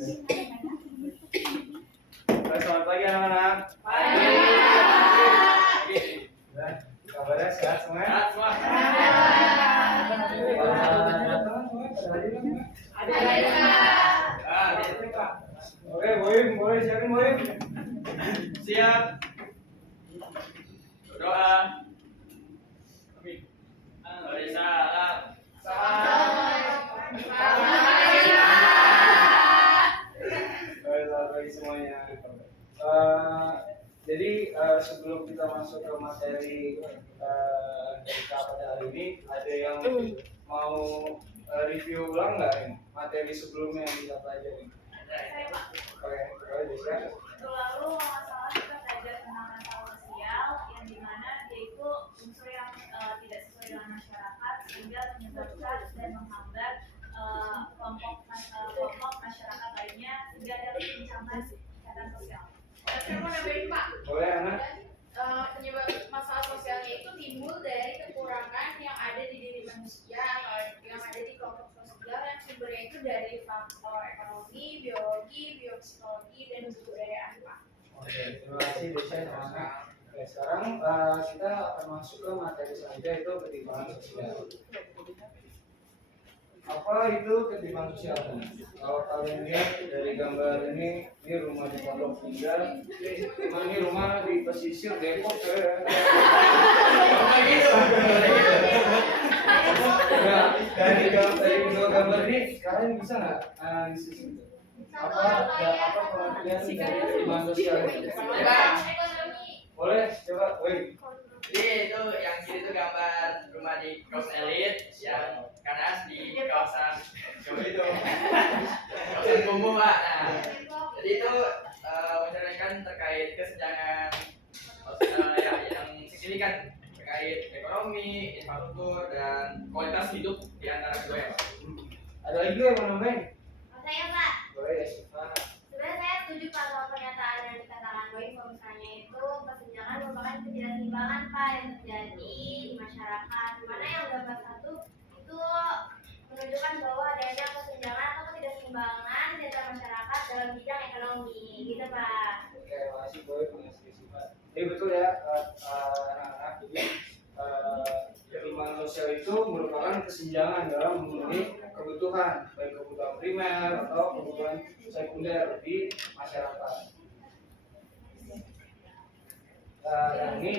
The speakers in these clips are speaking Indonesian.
Selamat pagi anak-anak. Pagi. Kabarnya sehat semua? Sehat semua. Oke, Boim, boleh siapin Boim. Siap. Doa. Salam. Selamat pagi semuanya. Jadi sebelum kita masuk ke materi kita pada hari ini, ada yang mau review ulang nggak ini materi sebelumnya yang kita pelajari? Oke, boleh bisa. Lalu masalah kita belajar tentang masalah sosial yang dimana dia itu unsur yang tidak sesuai dengan masyarakat sehingga menyebabkan dan menghambat kelompok masyarakat lainnya sehingga ada pencapaian kesehatan sosial. Saya mau nambahin Pak. Boleh anak? Penyebab masalah sosialnya itu timbul dari kekurangan yang ada di diri manusia atau yang ada di kelompok sosial yang sumbernya itu dari faktor ekonomi, biologi, biopsikologi, dan kebudayaan Pak. Oke, terima kasih Desa sama anak. Oke, sekarang kita akan masuk ke materi selanjutnya itu ketimpangan sosial. Apa itu ketimpangan sosial? Kalau kalian lihat dari gambar ini rumah di Pondok Indah, ini rumah di pesisir Depok ya. Nah, dari dua gambar ini kalian bisa nggak analisis itu? Apa pengertian dari ketimpangan sosial itu? Boleh, coba, woi. Jadi itu yang kiri itu gambar rumah di kawasan elit, yang kanan di kawasan itu kawasan kumuh Pak. Nah, jadi itu mencerminkan terkait kesenjangan yang signifikan terkait ekonomi, infrastruktur, dan kualitas hidup di antara kedua ya Pak. Ada lagi yang mau nambahin? Saya Pak, Boleh ya, Siva. sebenarnya saya setuju Pak sama pernyataan yang dikatakan Boy kalau misalnya itu kesenjangan merupakan ketidakseimbangan Pak yang terjadi di masyarakat. Dimana yang gambar satu itu menunjukkan bahwa adanya kesenjangan atau ketidakseimbangan di antara masyarakat dalam bidang ekonomi, gitu Pak. Oke, makasih Boy, makasih Siva. Jadi betul ya anak-anak. Jadi ketimpangan sosial itu merupakan kesenjangan dalam memenuhi kebutuhan, baik kebutuhan primer atau kebutuhan sekunder di masyarakat. Ini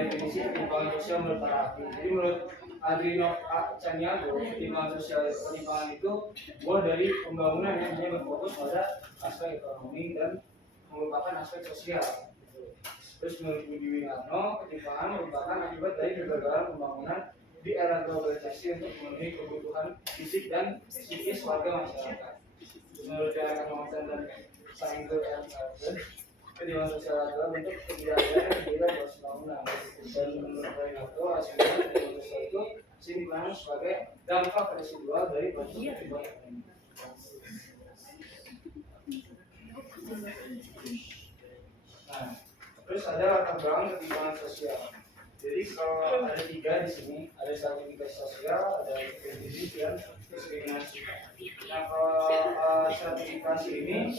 definisi ketimpangan sosial menurut para ahli. Jadi menurut Adrino Caniago, ketimpangan itu buah dari pembangunan yang hanya berfokus pada aspek ekonomi dan melupakan aspek sosial. Terus menurut Budi Winarno, ketimpangan merupakan akibat dari kegagalan pembangunan di era globalisasi untuk memenuhi kebutuhan fisik dan psikis warga masyarakat. Menurut Jalan Kemanusiaan dan Saintur M. Carter, ketimpangan sosial adalah bentuk ketidakadilan yang terjadi dalam pembangunan. Dan menurut Winarno, hasilnya ketimpangan sosial itu dipandang sebagai dampak residual dari proses pertumbuhan ekonomi. Nah, terus ada latar belakang ketimpangan sosial. Jadi kalau ada tiga di sini, ada stratifikasi sosial, ada definisi dan diskriminasi. Nah, kalau stratifikasi ini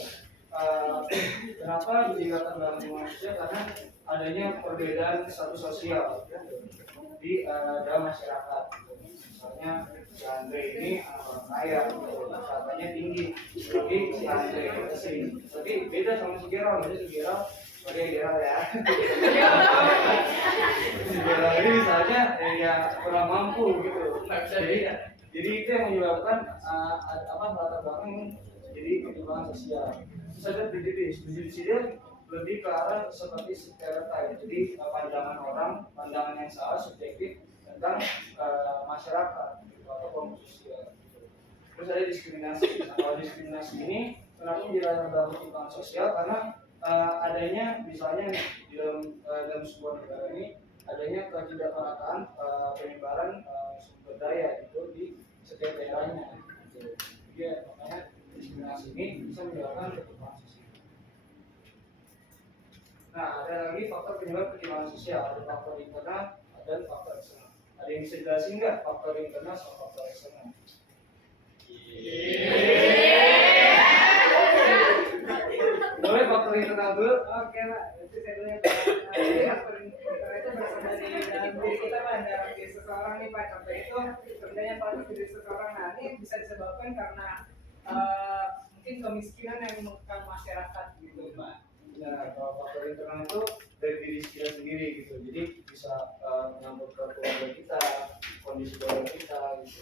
kenapa jadi latar belakang ketimpangan sosial? Karena adanya perbedaan status sosial di dalam masyarakat. Misalnya si Andre ini orang kaya, katanya tinggi, tapi si Andre tapi beda sama si Gerald. Jadi si Gerald sebagai Gerald ya. Si Gerald ini misalnya ya kurang mampu gitu. Jadi itu yang menyebabkan latar belakang jadi ketimpangan sosial. Terus ada prejudice dia lebih ke arah seperti stereotip. Jadi pandangan yang salah subjektif tentang masyarakat atau kelompok sosial. Terus ada diskriminasi. Nah, kalau diskriminasi ini kenapa menjadi latar belakang ketimpangan sosial? Karena adanya misalnya di dalam sebuah negara ini adanya ketidakmerataan penyebaran sumber daya itu di setiap daerahnya. Jadi makanya diskriminasi ini bisa menyebabkan ketimpangan sosial. Nah, ada lagi faktor penyebab ketimpangan sosial, ada faktor internal dan faktor eksternal. Ada yang bisa jelasin nggak faktor internal sama faktor eksternal? internal dulu. Oke Pak, itu saya dulu ya Pak. Jadi faktor internal itu berasal dari dalam diri kita Pak, dalam diri seseorang nih Pak. Contoh itu sebenarnya kualitas diri seseorang. Nah ini bisa disebabkan karena mungkin kemiskinan yang mengekang masyarakat gitu Pak. Nah, kalau faktor internal itu dari diri kita sendiri gitu. Jadi bisa menyangkut ke keluarga kita, kondisi keluarga kita gitu.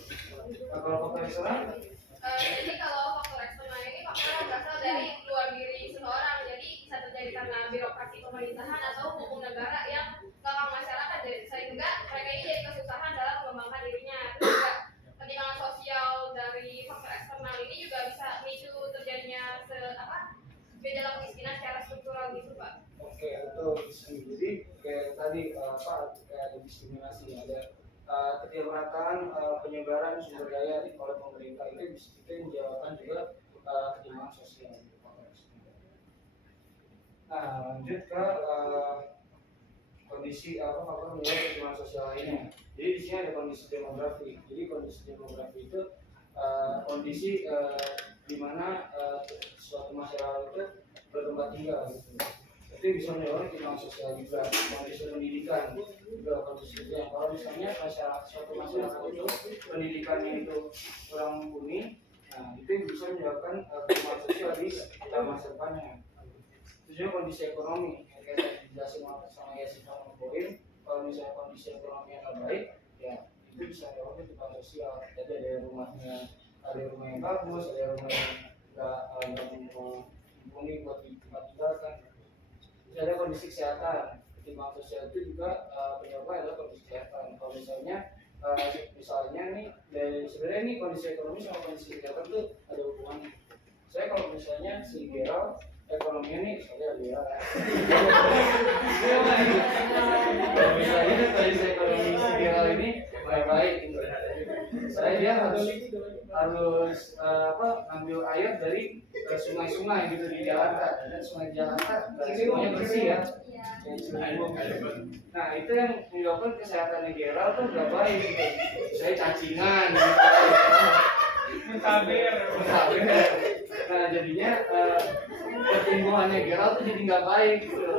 Nah, kalau faktor eksternal, Jadi kalau faktor eksternal ini faktor yang berasal dari luar diri seseorang, jadi bisa terjadi karena birokrasi pemerintahan atau hukum negara yang mengekang masyarakat, sehingga mereka ini jadi kesusahan dalam mengembangkan dirinya. Terus juga ketimpangan sosial dari faktor eksternal ini juga bisa memicu terjadinya gejala kemiskinan secara struktural gitu Pak. oke, itu jadi kayak tadi kayak ada diskriminasi, ada ketidakmerataan penyebaran sumber daya oleh pemerintah itu menjawabkan juga ketimpangan sosial. Nah, lanjut ke kondisi faktor menjawab ketimpangan sosial lainnya. Jadi di sini ada kondisi demografi. Jadi kondisi demografi itu kondisi di mana suatu masyarakat itu bertempat tinggal gitu. Itu bisa menyebabkan ketimpangan sosial juga, kondisi pendidikan juga kondisi yang kalau misalnya suatu masyarakat itu pendidikannya itu kurang mumpuni, nah itu bisa menyebabkan ketimpangan sosial di masa depannya. Terus juga kondisi ekonomi yang kayak dijelasin sama Yasin sama Poin, kalau misalnya kondisi ekonomi yang nggak baik, ya itu bisa menyebabkan ketimpangan sosial. Jadi ada rumah yang bagus, ada rumah yang nggak mumpuni buat ditinggalkan. Terus ada kondisi kesehatan. Ketimpangan sosial itu juga penyebabnya adalah kondisi kesehatan. Kalau misalnya nih sebenarnya nih kondisi ekonomi sama kondisi kesehatan tuh ada hubungannya. Saya kalau misalnya si Gerald ekonominya nih misalnya Gerald kalau misalnya kondisi ekonomi si Gerald ini baik-baik gitu. Saya dia harus ngambil air dari sungai-sungai gitu di Jakarta. Dan sungai di Jakarta semuanya bersih ya. Nah itu yang menyebabkan kesehatan Gerald tuh nggak baik gitu. Saya cacingan gitu. Mutabir. Nah jadinya pertumbuhannya Gerald tuh jadi nggak baik gitu.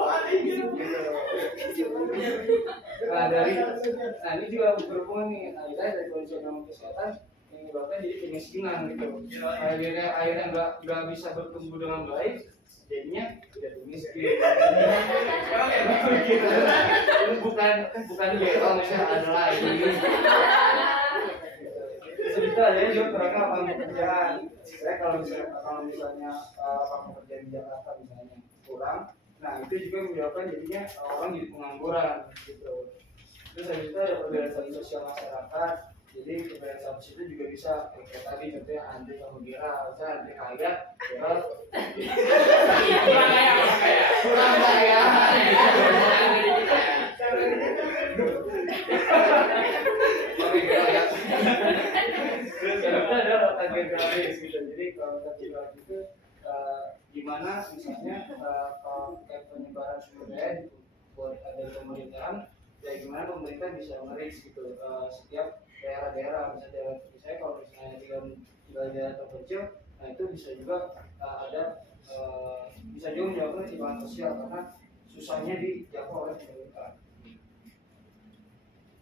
Nah ini juga berhubungan nih. Nah kita dari kondisi ekonomi kesehatan yang menyebabkan jadi kemiskinan gitu. Akhirnya nggak bisa bertumbuh dengan baik, jadinya jadi miskin. Ini bukan Gerald, misalnya ada lagi. Sejuta ada juga kurangnya lapangan pekerjaan. Saya kalau misalnya lapangan pekerjaan di Jakarta misalnya kurang, nah itu juga menyebabkan jadinya orang jadi pengangguran gitu. Terus habis itu ada perbedaan sosial masyarakat. Jadi perbedaan status itu juga bisa kayak tadi contohnya Andre sama Gira, misalnya Andre kaya, Gira kurang kaya. Terus ada otak geografis gitu. Jadi kalau otak geografis itu gimana misalnya kalau kayak penyebaran sumber daya buat ada pemerintahan, ya gimana pemerintah bisa mereach gitu setiap daerah-daerah. Misalnya kalau misalnya tinggal daerah terpencil, nah itu bisa juga bisa juga menyebabkan ketimpangan sosial karena susahnya dijangkau oleh pemerintah.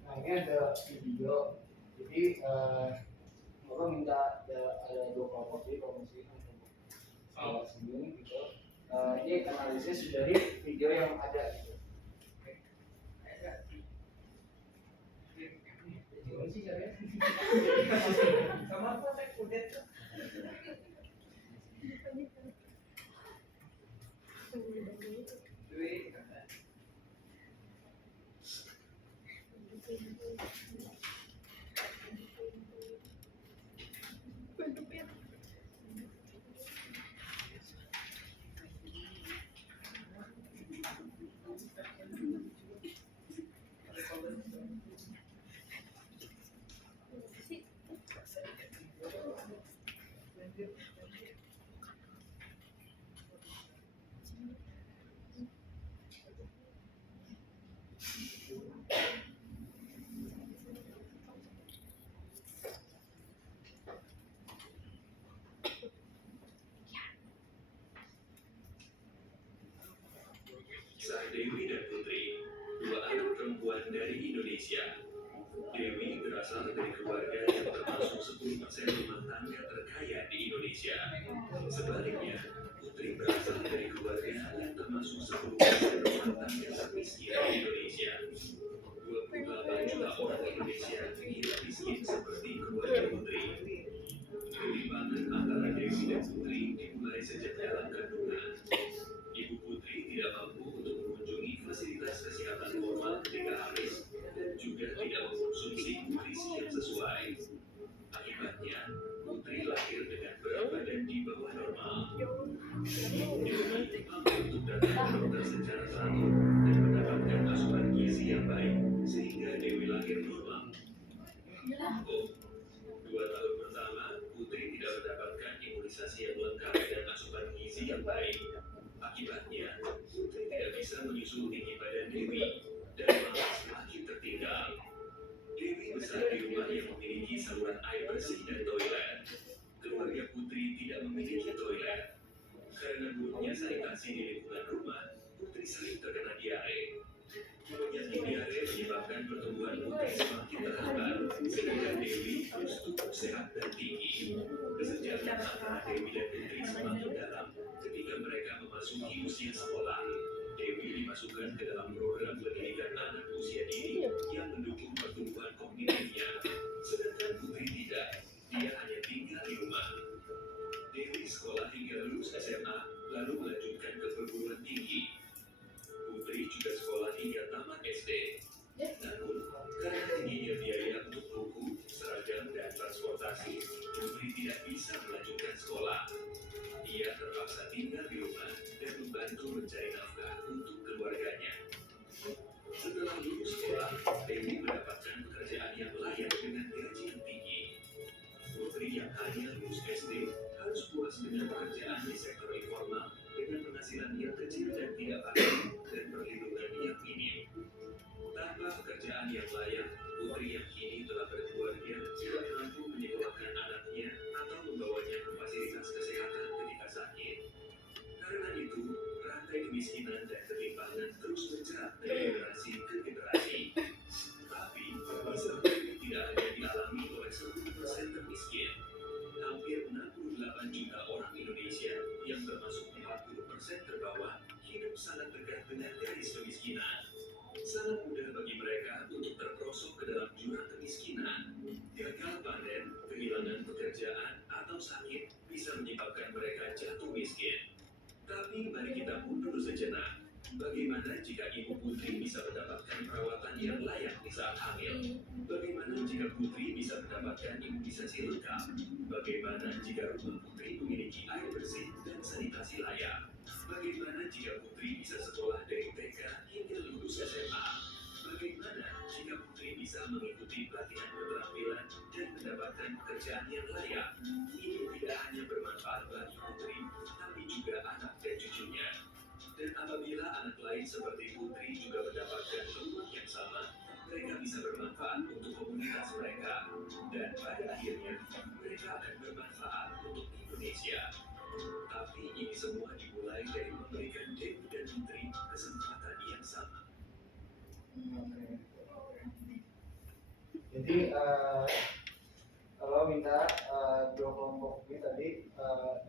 Nah ini ada video, jadi Bapak minta ada 2 kelompok, jadi kalau misalnya sendiri gitu. Ini analisis dari video yang ada gitu. Sama apa saya kudet tuh? Sang Dewi dan Putri, dua anak perempuan dari Indonesia. Dewi berasal dari keluarga yang termasuk 10% rumah tangga terkaya di Indonesia. Sebaliknya, Putri berasal dari keluarga yang termasuk 10% rumah tangga termiskin di Indonesia. 28 juta orang Indonesia hidup miskin seperti keluarga Putri. Kelimpangan antara Dewi dan Putri dimulai sejak dalam kandungan. Ibu Putri tidak mampu untuk mengunjungi fasilitas kesehatan formal ketika hamil dan juga tidak mengkonsumsi nutrisi yang sesuai. Akibatnya, Putri lahir dengan berat badan di bawah normal. Dewi mampu untuk datang ke dokter secara teratur dan mendapatkan asupan gizi yang baik sehingga Dewi lahir normal. Oh, 2 tahun pertama, Putri tidak mendapatkan imunisasi yang lengkap dan asupan gizi yang baik. Akibatnya, Putri tidak bisa menyusul tinggi badan Dewi dan malah semakin tertinggal. Dewi besar di rumah yang memiliki saluran air bersih dan toilet. Keluarga Putri tidak memiliki toilet. Karena buruknya sanitasi di lingkungan rumah, Putri sering terkena diare. Penyakit diare menyebabkan pertumbuhan Putri semakin terhambat, sehingga Dewi terus tumbuh sehat dan tinggi. Kesenjangan antara Dewi dan Putri semakin dalam ketika mereka memasuki usia sekolah. Dewi dimasukkan ke dalam program pendidikan anak usia dini yang mendukung pertumbuhan kognitifnya, sedangkan Putri tidak. Dia hanya tinggal di rumah. Dewi sekolah hingga lulus SMA, lalu melanjutkan ke perguruan tinggi. Putri juga sekolah hingga tamat SD. Namun, karena tingginya biaya untuk buku, seragam, dan transportasi, Putri tidak bisa melanjutkan sekolah. Ia terpaksa tinggal di rumah dan membantu mencari nafkah untuk keluarganya. Setelah lulus sekolah, Dewi mendapatkan pekerjaan yang layak dengan gaji yang tinggi. Putri yang hanya lulus SD harus puas dengan pekerjaan di sektor informal dengan penghasilan yang kecil dan tidak pasti dan perlindungan yang minim. Tanpa pekerjaan yang layak, Putri yang kini telah berkeluarga tidak mampu menyekolahkan anaknya atau membawanya ke fasilitas kesehatan ketika sakit. Karena itu, rantai kemiskinan dan ketimpangan terus berjerat dari generasi ke generasi. Tapi, masalah ini tidak hanya dialami oleh 10% termiskin. Hampir 68 juta orang Indonesia yang termasuk 40% terbawah hidup sangat dekat dengan garis kemiskinan. Sangat mudah bagi mereka untuk terperosok ke dalam jurang kemiskinan. Gagal panen, kehilangan pekerjaan, atau sakit bisa menyebabkan mereka jatuh miskin. Tapi mari kita mundur sejenak. Bagaimana jika Ibu Putri bisa mendapatkan perawatan yang layak di saat hamil? Bagaimana jika Putri bisa mendapatkan imunisasi lengkap? Bagaimana jika rumah Putri memiliki air bersih dan sanitasi layak? Bagaimana jika Putri bisa sekolah dari TK hingga lulus SMA? Bagaimana jika Putri bisa mengikuti pelatihan keterampilan dan mendapatkan pekerjaan yang layak? Ini tidak hanya bermanfaat bagi Putri, tapi juga anak dan cucunya. Dan apabila anak lain seperti Putri juga mendapatkan peluang yang sama, mereka bisa bermanfaat untuk komunitas mereka. Dan pada akhirnya, mereka akan bermanfaat untuk Indonesia. Tapi ini semua dimulai dari memberikan Dewi dan Putri kesempatan yang sama. Jadi kalau minta dua kelompok ini tadi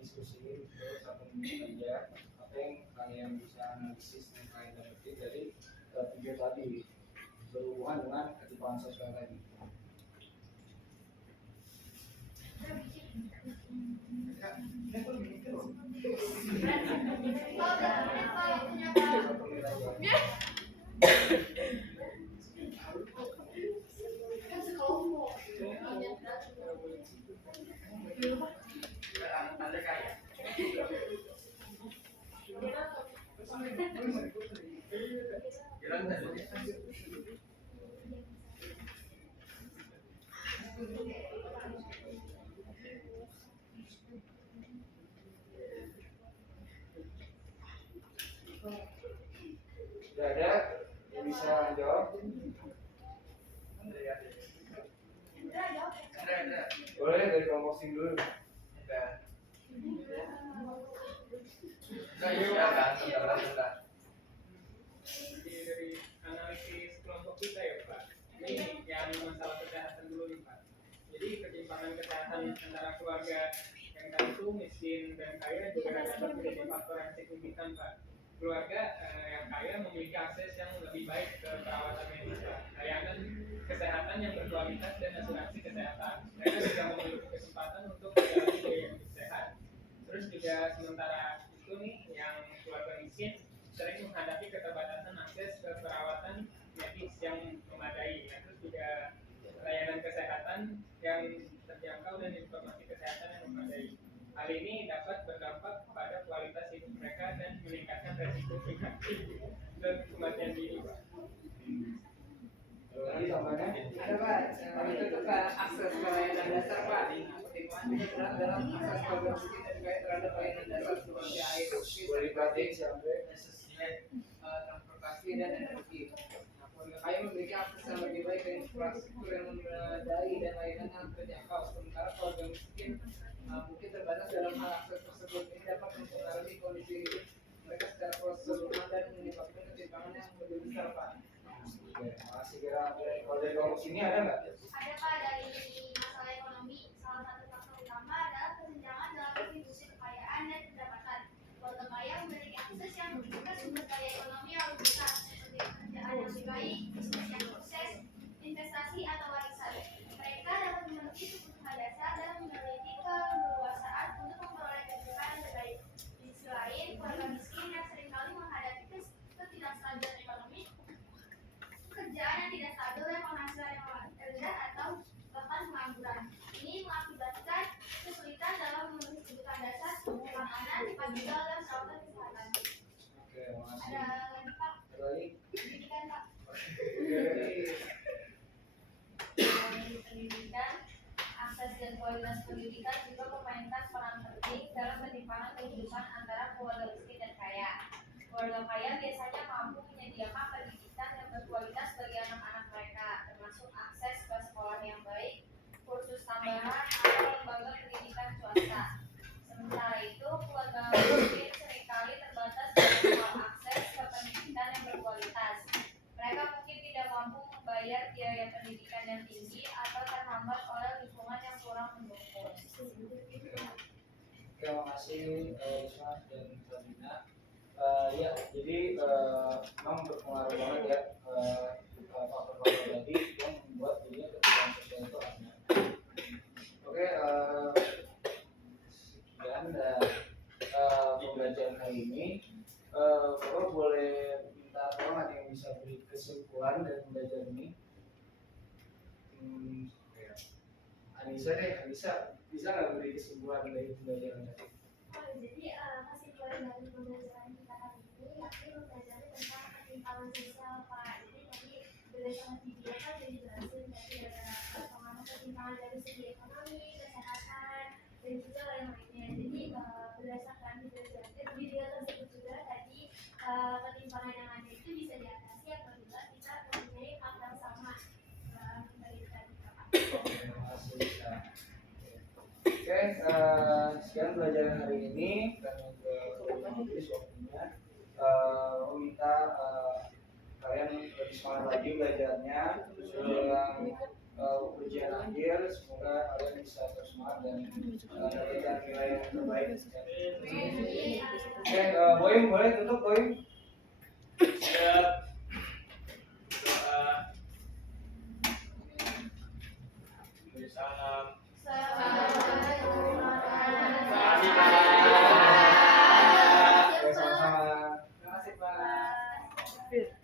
diskusi terus 1 menit aja apa yang kalian bisa analisis yang kalian dapetin dari video tadi berhubungan dengan ketimpangan sosial tadi. Tidak ada yang bisa jawab? Boleh dari kelompok sing dulu. Sudah. keluarga yang satu miskin dan kaya juga dapat menjadi faktor yang signifikan, Pak. Keluarga yang kaya memiliki akses yang lebih baik ke perawatan medis, Pak, layanan kesehatan yang berkualitas dan asuransi kesehatan. Mereka juga memiliki kesempatan untuk menjalani gaya hidup sehat. Terus juga sementara itu nih yang keluarga miskin sering menghadapi keterbatasan akses ke perawatan medis yang memadai. Nah, terus juga layanan kesehatan yang terjangkau dan informasi kesehatan yang memadai. Hal ini dapat berdampak pada kualitas hidup mereka dan meningkatkan resiko infeksi dan kematian diri, Pak. Lagi tambahannya? Ada, Pak. Kalau itu juga akses ke layanan dasar, Pak. Pertimbangan juga terhadap dalam akses ke miskin dan kaya terhadap layanan dasar seperti air, Boleh diperhatiin siapa? transportasi dan energi. Nah, keluarga kaya memiliki akses yang lebih baik ke infrastruktur yang memadai dan layanan yang terjangkau. Sementara keluarga miskin mungkin terbatas dalam hal akses tersebut. Ini dapat mempengaruhi kondisi hidup mereka secara keseluruhan dan menyebabkan ketimpangan yang lebih besar, Pak. Oke, makasih kira. Kalau dari kelompok sini ada nggak? Ada Pak, dari masalah ekonomi. Salah satu faktor utama adalah kesenjangan dalam distribusi kekayaan dan pendapatan. Keluarga kaya memiliki akses yang ke sumber daya ekonomi yang lebih besar, seperti pekerjaan yang lebih baik, bisnis yang sukses, investasi atau warisan. Mereka dapat memenuhi kebutuhan dasar dan memiliki keleluasaan untuk memperoleh kehidupan yang terbaik. Di sisi lain, keluarga miskin yang seringkali menghadapi ketidakstabilan ekonomi, pekerjaan yang tidak stabil dan penghasilan yang rendah atau bahkan pengangguran. Ini mengakibatkan kesulitan dalam memenuhi kebutuhan dasar seperti makanan, tempat tinggal, dan perawatan kesehatan. Oke, makasih. Ada lagi Pak, Ada lagi? pendidikan Pak. Oke. Pendidikan, akses dan kualitas pendidikan juga memainkan peran penting dalam penyimpanan kehidupan antara keluarga miskin dan kaya. Keluarga kaya biasanya mampu menyediakan pendidikan yang berkualitas bagi anak-anak mereka, termasuk akses ke sekolah yang baik, kursus tambahan, atau lembaga pendidikan swasta. Sementara itu, keluarga miskin seringkali terbatas dalam hal akses ke pendidikan yang berkualitas. Mereka mungkin tidak mampu membayar biaya pendidikan yang tinggi atau terhambat oleh lingkungan yang kurang mendukung. Oke, makasih Risma dan Sabina. Ya, jadi memang berpengaruh banget ya faktor-faktor tadi yang membuat dirinya ketimpangan sosial itu ada. Oke, sekian dan pembelajaran hari ini. Bapak boleh minta tolong ada yang bisa beri kesimpulan dari pembelajaran ini? Anissa deh, Anissa bisa nggak beri kesimpulan dari pembelajaran tadi? Jadi kesimpulan dari pembelajaran kita hari ini, yakni mempelajari tentang ketimpangan sosial, Pak. Jadi tadi berdasarkan video kan jadi jelasin tadi ada pengaruh ketimpangan dari segi ekonomi, kesehatan, dan juga lain-lainnya. Jadi berdasarkan video tersebut juga tadi ketimpangan yang ada itu bisa diatasi apabila kita mempunyai hak yang sama dari tadi, Pak. Terima kasih Lisa. Oke, sekian pelajaran hari ini karena habis waktunya. Meminta kalian lebih semangat lagi belajarnya menjelang ujian akhir. Semoga kalian bisa terus semangat dan mendapatkan nilai yang terbaik. Oke, Boim boleh tutup Boim. Siap. Doa. Salam. Assalamualaikum Terima kasih, Pak. Sama-sama. Terima kasih, Pak.